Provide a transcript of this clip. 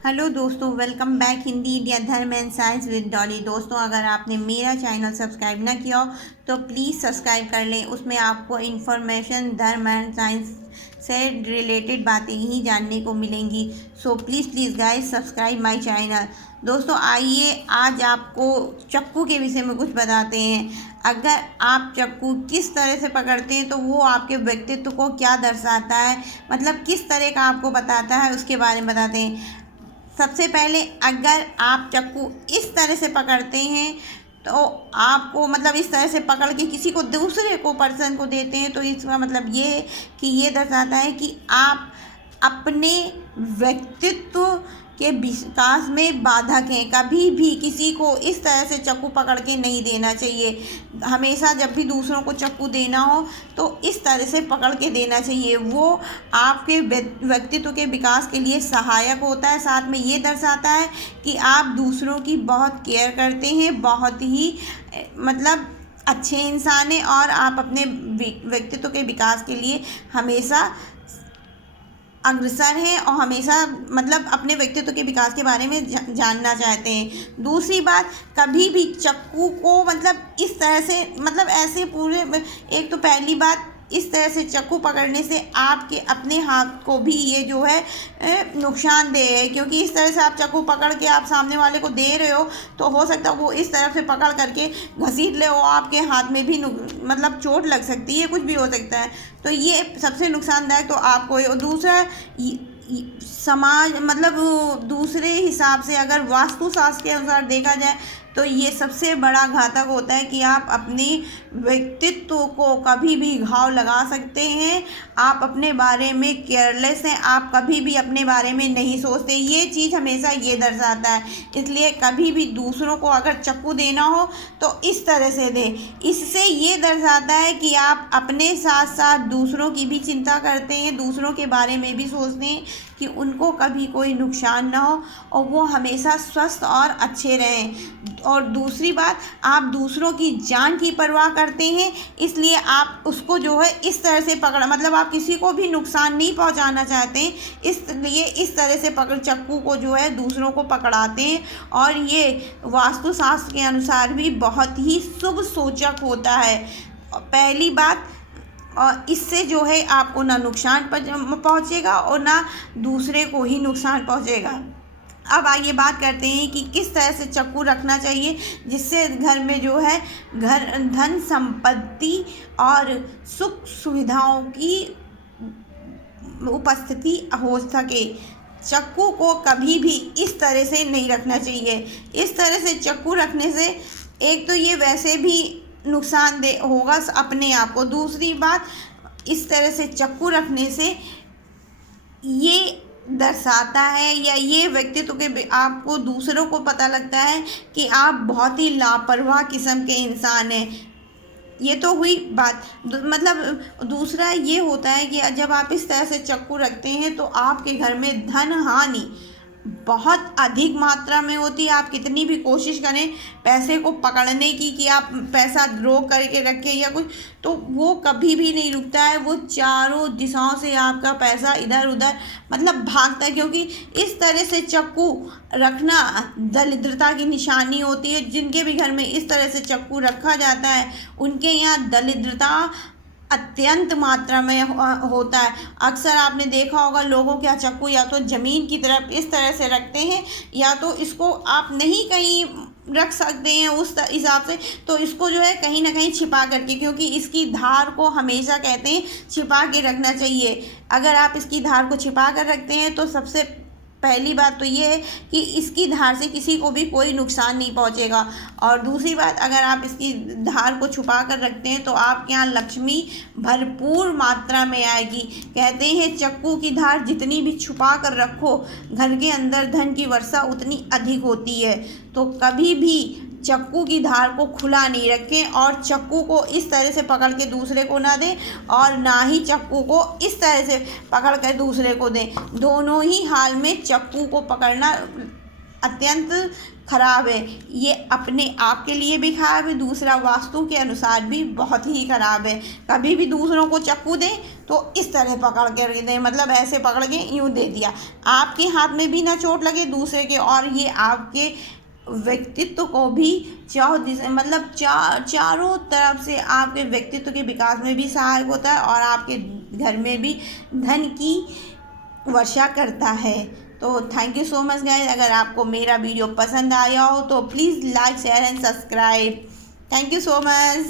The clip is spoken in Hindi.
हेलो दोस्तों, वेलकम बैक हिंदी इंडिया धर्म एंड साइंस विद डॉली। दोस्तों, अगर आपने मेरा चैनल सब्सक्राइब ना किया हो तो प्लीज़ सब्सक्राइब कर लें। उसमें आपको इन्फॉर्मेशन धर्म एंड साइंस से रिलेटेड बातें ही जानने को मिलेंगी। So please guys subscribe my channel. दोस्तों, आइए आज आपको चक्कू के विषय में कुछ बताते हैं। अगर आप चक्कू किस तरह से पकड़ते हैं तो वो आपके व्यक्तित्व को क्या दर्शाता है, मतलब किस तरह का आपको बताता है, उसके बारे में बताते हैं। सबसे पहले अगर आप चाकू इस तरह से पकड़ते हैं तो आपको मतलब इस तरह से पकड़ के किसी को दूसरे को पर्सन को देते हैं तो इसका मतलब ये है कि ये दर्शाता है कि आप अपने व्यक्तित्व के विकास में बाधक हैं। कभी भी किसी को इस तरह से चाकू पकड़ के नहीं देना चाहिए। हमेशा जब भी दूसरों को चाकू देना हो तो इस तरह से पकड़ के देना चाहिए। वो आपके व्यक्तित्व के विकास के लिए सहायक होता है। साथ में ये दर्शाता है कि आप दूसरों की बहुत केयर करते हैं, बहुत ही मतलब अच्छे इंसान हैं और आप अपने व्यक्तित्व के विकास के लिए हमेशा अग्रसर हैं और हमेशा मतलब अपने व्यक्तित्व के विकास के बारे में जानना चाहते हैं। दूसरी बात, कभी भी चाकू को मतलब इस तरह से मतलब ऐसे पूरे एक तो पहली बात, इस तरह से चाकू पकड़ने से आपके अपने हाथ को भी ये जो है नुकसानदेह है, क्योंकि इस तरह से आप चाकू पकड़ के आप सामने वाले को दे रहे हो तो हो सकता है वो इस तरफ से पकड़ करके घसीट ले और आपके हाथ में भी मतलब चोट लग सकती है, कुछ भी हो सकता है। तो ये सबसे नुकसानदायक तो आपको है। और दूसरा समाज मतलब दूसरे हिसाब से अगर वास्तुशास्त्र के अनुसार देखा जाए तो ये सबसे बड़ा घातक होता है कि आप अपने व्यक्तित्व को कभी भी घाव लगा सकते हैं। आप अपने बारे में केयरलेस हैं, आप कभी भी अपने बारे में नहीं सोचते। ये चीज़ हमेशा ये दर्शाता है। इसलिए कभी भी दूसरों को अगर चाकू देना हो तो इस तरह से दें। इससे ये दर्शाता है कि आप अपने साथ साथ दूसरों की भी चिंता करते हैं, दूसरों के बारे में भी सोचते हैं कि उनको कभी कोई नुकसान ना हो और वो हमेशा स्वस्थ और अच्छे रहें। और दूसरी बात, आप दूसरों की जान की परवाह करते हैं, इसलिए आप उसको जो है इस तरह से पकड़ मतलब आप किसी को भी नुकसान नहीं पहुंचाना चाहते हैं, इसलिए इस तरह से पकड़ चाकू को जो है दूसरों को पकड़ाते हैं। और ये वास्तुशास्त्र के अनुसार भी बहुत ही शुभ सूचक होता है। पहली बात, और इससे जो है आपको ना नुकसान पहुंचेगा और ना दूसरे को ही नुकसान पहुंचेगा। अब आइए बात करते हैं कि किस तरह से चाकू रखना चाहिए जिससे घर में जो है धन संपत्ति और सुख सुविधाओं की उपस्थिति हो सके। चाकू को कभी भी इस तरह से नहीं रखना चाहिए। इस तरह से चाकू रखने से एक तो ये वैसे भी नुकसानदेह होगा अपने आप को। दूसरी बात, इस तरह से चाकू रखने से ये दर्शाता है या ये व्यक्तित्व के आपको दूसरों को पता लगता है कि आप बहुत ही लापरवाह किस्म के इंसान हैं। ये तो हुई बात। मतलब दूसरा ये होता है कि जब आप इस तरह से चाकू रखते हैं तो आपके घर में धन हानि बहुत अधिक मात्रा में होती है। आप कितनी भी कोशिश करें पैसे को पकड़ने की कि आप पैसा रोक करके रखें या कुछ, तो वो कभी भी नहीं रुकता है। वो चारों दिशाओं से आपका पैसा इधर उधर मतलब भागता है, क्योंकि इस तरह से चाकू रखना दरिद्रता की निशानी होती है। जिनके भी घर में इस तरह से चाकू रखा जाता है उनके यहाँ दरिद्रता अत्यंत मात्रा में होता है। अक्सर आपने देखा होगा लोगों के यहाँ चाकू या तो ज़मीन की तरफ इस तरह से रखते हैं या तो इसको आप नहीं कहीं रख सकते हैं उस हिसाब से, तो इसको जो है कहीं ना कहीं छिपा करके, क्योंकि इसकी धार को हमेशा कहते हैं छिपा के रखना चाहिए। अगर आप इसकी धार को छिपा कर रखते हैं तो सबसे पहली बात तो ये है कि इसकी धार से किसी को भी कोई नुकसान नहीं पहुंचेगा। और दूसरी बात, अगर आप इसकी धार को छुपा कर रखते हैं तो आपके यहाँ लक्ष्मी भरपूर मात्रा में आएगी। कहते हैं चाकू की धार जितनी भी छुपा कर रखो घर के अंदर धन की वर्षा उतनी अधिक होती है। तो कभी भी चाकू की धार को खुला नहीं रखें और चाकू को इस तरह से पकड़ के दूसरे को ना दें और ना ही चाकू को इस तरह से पकड़ कर दूसरे को दें। दोनों ही हाल में चाकू को पकड़ना अत्यंत खराब है। ये अपने आप के लिए भी खराब है, दूसरा वास्तु के अनुसार भी बहुत ही खराब है। कभी भी दूसरों को चाकू दें तो इस तरह पकड़ कर दें, मतलब ऐसे पकड़ के यूँ दे दिया, आपके हाथ में भी ना चोट लगे दूसरे के, और ये आपके व्यक्तित्व को भी मतलब चारों तरफ से आपके व्यक्तित्व के विकास में भी सहायक होता है और आपके घर में भी धन की वर्षा करता है। तो thank you so much guys. अगर आपको मेरा वीडियो पसंद आया हो तो please like share and subscribe. Thank you so much.